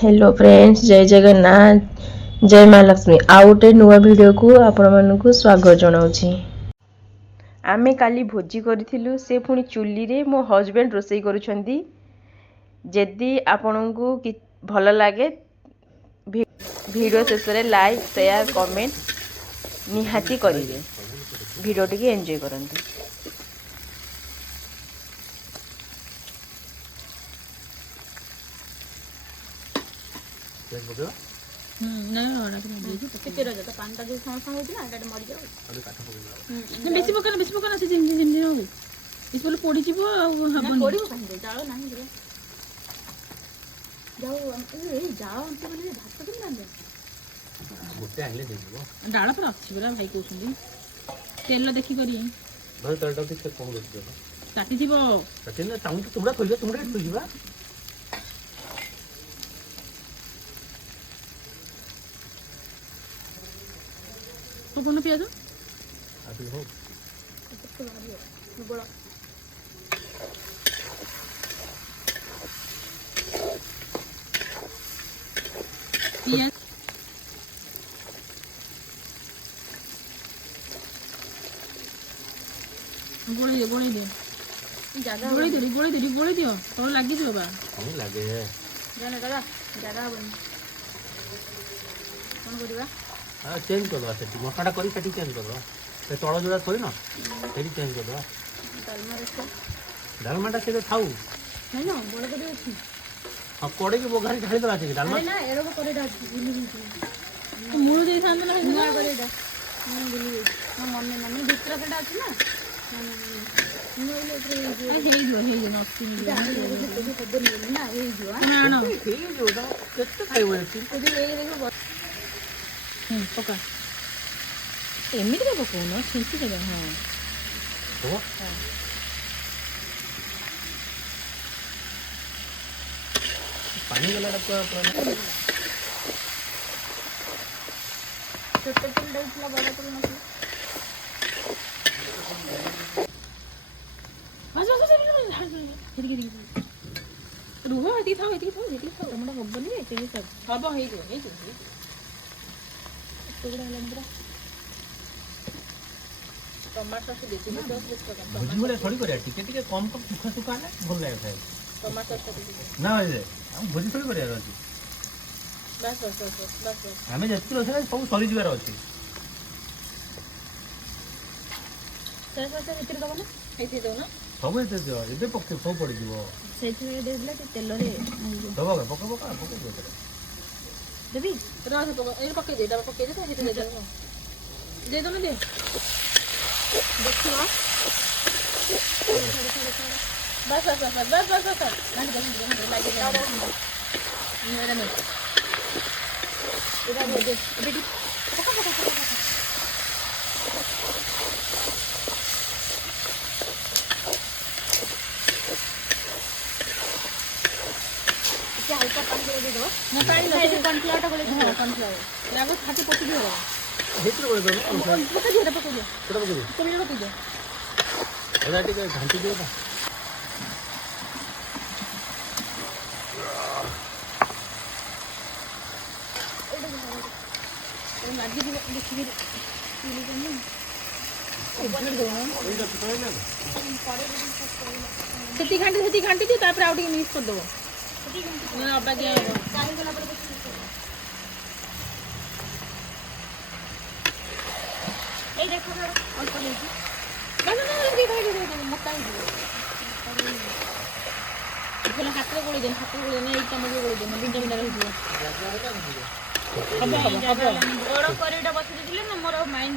Hello friends, जय जगन्नाथ, जय माँ लक्ष्मी। आउ गोटे नुआ वीडियो को आपण मानकु स्वागत जनाउछि। आमे काली भोजी करिथिलु, से पुणी चुल्ली रे मो हस्बैंड रोसई करूछंती। जदि आपनकु भल लागे वीडियो शेष रे लाइक शेयर कमेंट निहाती करिवे। वीडियो टिके एंजॉय करंतु। ବେଶୀ ପକାନା ସେ ଯେମିତି ହଉ ବେଶୀ ପଡ଼ିଲେ ପୋଡ଼ିଯିବ ଆଉ ହବନି। ପଡ଼ିବ କାହିଁକି ଜାଳ ନାହିଁ ରେ ଯାଉ ଏଇ ଜାଳ ଅଂଶ ମାନେ ଭାତ କେମିତି ଆଣିବେ? ଗୋଟେ ଆଣିଲେ ଦେଇଯିବ। ଡାଳ ପୁରା ଅଛି ପରା ଭାଇ କହୁଛନ୍ତି। ତେଲ ଦେଖି କରିବେ ଭାଇ ତେଲଟା ଟିକେ କମ ରଖିଦିଅ। କାଟିଯିବ କାଟି ନା ତାଙ୍କୁ ତୁମଡ଼ା ଥୋଇଯିବ ତୁମଡ଼ା ଥୋଇଯିବା। कौन पियाज गोले दियो तो लगी बा लगे जगह हबनी कौन करवा चेंज कर दो सेठी मसाला करी सेठी चेंज कर दो से तळ जोड़ा थोड़ी ना सेठी चेंज कर दो डालमाटा से खाऊ नहीं ना बड़ करे अछि हां कोड़े के बोगारी ढाली दला छै डालमा ना एरो को करे डाल मूळ दे थान ना ना करे डा मैं भूली गई ना मम्मी मम्मी दूसरा कटा अछि ना नस्ती ना पका एमती का पकाउन छेंची देवे। हाँ पानी गला छोटे तेल डालला बड़ा तेल नसला रुह एति थाओ तमडा हबनी एति सब हबो हेइ जो टुकड़ा लंबरा टमाटर से देसी ना भुजी वाला थोड़ी करे टिके कम सुखा ना भल लागे खाए टमाटर से ना रे हम भुजी थोड़ी करे अछि बस हमें जति रोसे सब सरी जबार अछि सर इतिर दबो ना हेति दो ना सब एते दियो एबे पक्के सब पड़ी जीवो सेति रे देबला कि तेल रे दबो पक्का दे देबी रह पक्का ए पक्के दे डबा पक्के दे तो हेति दे दो ना दे देखियो बस लागे मेरा में इधर दे बेटी पक्का हल्का पानी दे दो ना पानी दे कॉर्नफ्लावर को ले दो कॉर्नफ्लावर लागो छाती पकी दियो हेत्र बोले दो पका दियो छोटा पका दियो तुम लोग पी दो एला टिके घंटी दियो ना ए मागी दियो देखि पीली करनी ऊपर दो एटा तो ना सेती घंटी दियो तापर आउट मिक्स कर दो ना अब्बा दिया काई गला पर ए देखो अल्प लेकी ना दे मोटा ही बोले हाथ रे गोली दे ना एक चम्मच गोली दे बिंदा रही दियो अब बड़ करेटा बसि दिले ना मोर माइंड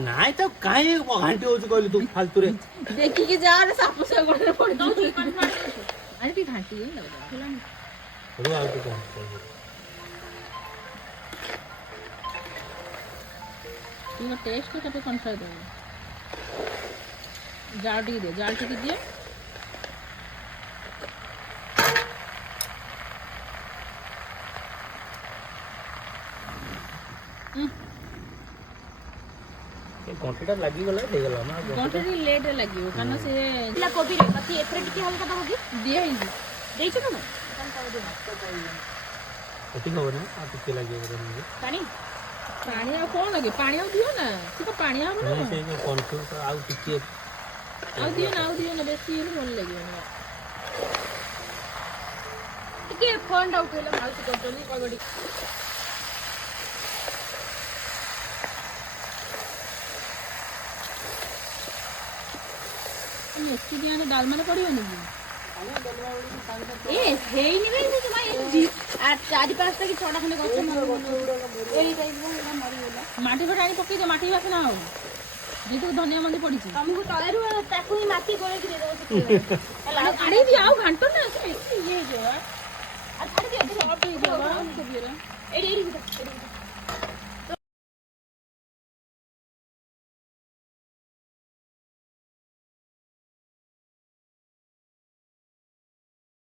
नाइ तो काई घंटी हो कहली तू फालतू रे देखि के जा रे साप से गोड़े पड़ दो अरे भी घंटी है लग खिलानी रो आउट को तुम टेस्ट को तो कंट्रोल दो जाल टिके दिए घंटेटा लगी गला दे गला ना घंटे लेट लगियो काना से कोबी रे मती एफरे टिके हल्का दबो की दिए ही देइछ ना ଏତିକି ହବ ନା ଆଉ ଟିକେ ଲାଗିବ ବୋଧେ ନହେଲେ। ପାଣି ପାଣି ଆଉ କଣ ଲାଗେ ପାଣି ଆଉ ଦିଅ ନା ସେ ତ ପାଣି ହବ ନା ନାଇଁ ସେଇ ଯୋଉ କନଫ୍ୟୁଜ ଆଉ ଟିକେ ଆଉ ଦିଅ ନା ବେଶୀ ହେଲେ ଭଲ ଲାଗିବନି ଟିକେ ଫୋନ୍ ଟା ଉଠେଇଲେ ମାଉସୀ କରୁଛନ୍ତି କହିବ ଟିକେ ଏତିକି ଆଣି ଡାଲମାରେ ପଡ଼ିବନି କି ଏ ହେଇନି ବେ ସେ ଜମା ଚାରି ପାଞ୍ଚଟା କି ଛଅଟା ଖଣ୍ଡେ ଗଛ ମାଟି ଫଟା ଆଣି ପକେଇଦିଅ ମାଟି ବାସନା ହବ ଯେହେତୁ ଧନିଆ ମଞ୍ଜି ପଡ଼ିଛି ତମକୁ ତଳରୁ ତାକୁ ହିଁ ମାଟି ଗୋଳେଇକି ଦେଇଦେବ ଆଣିବି ଆଉ ଘାଣ୍ଟ ନା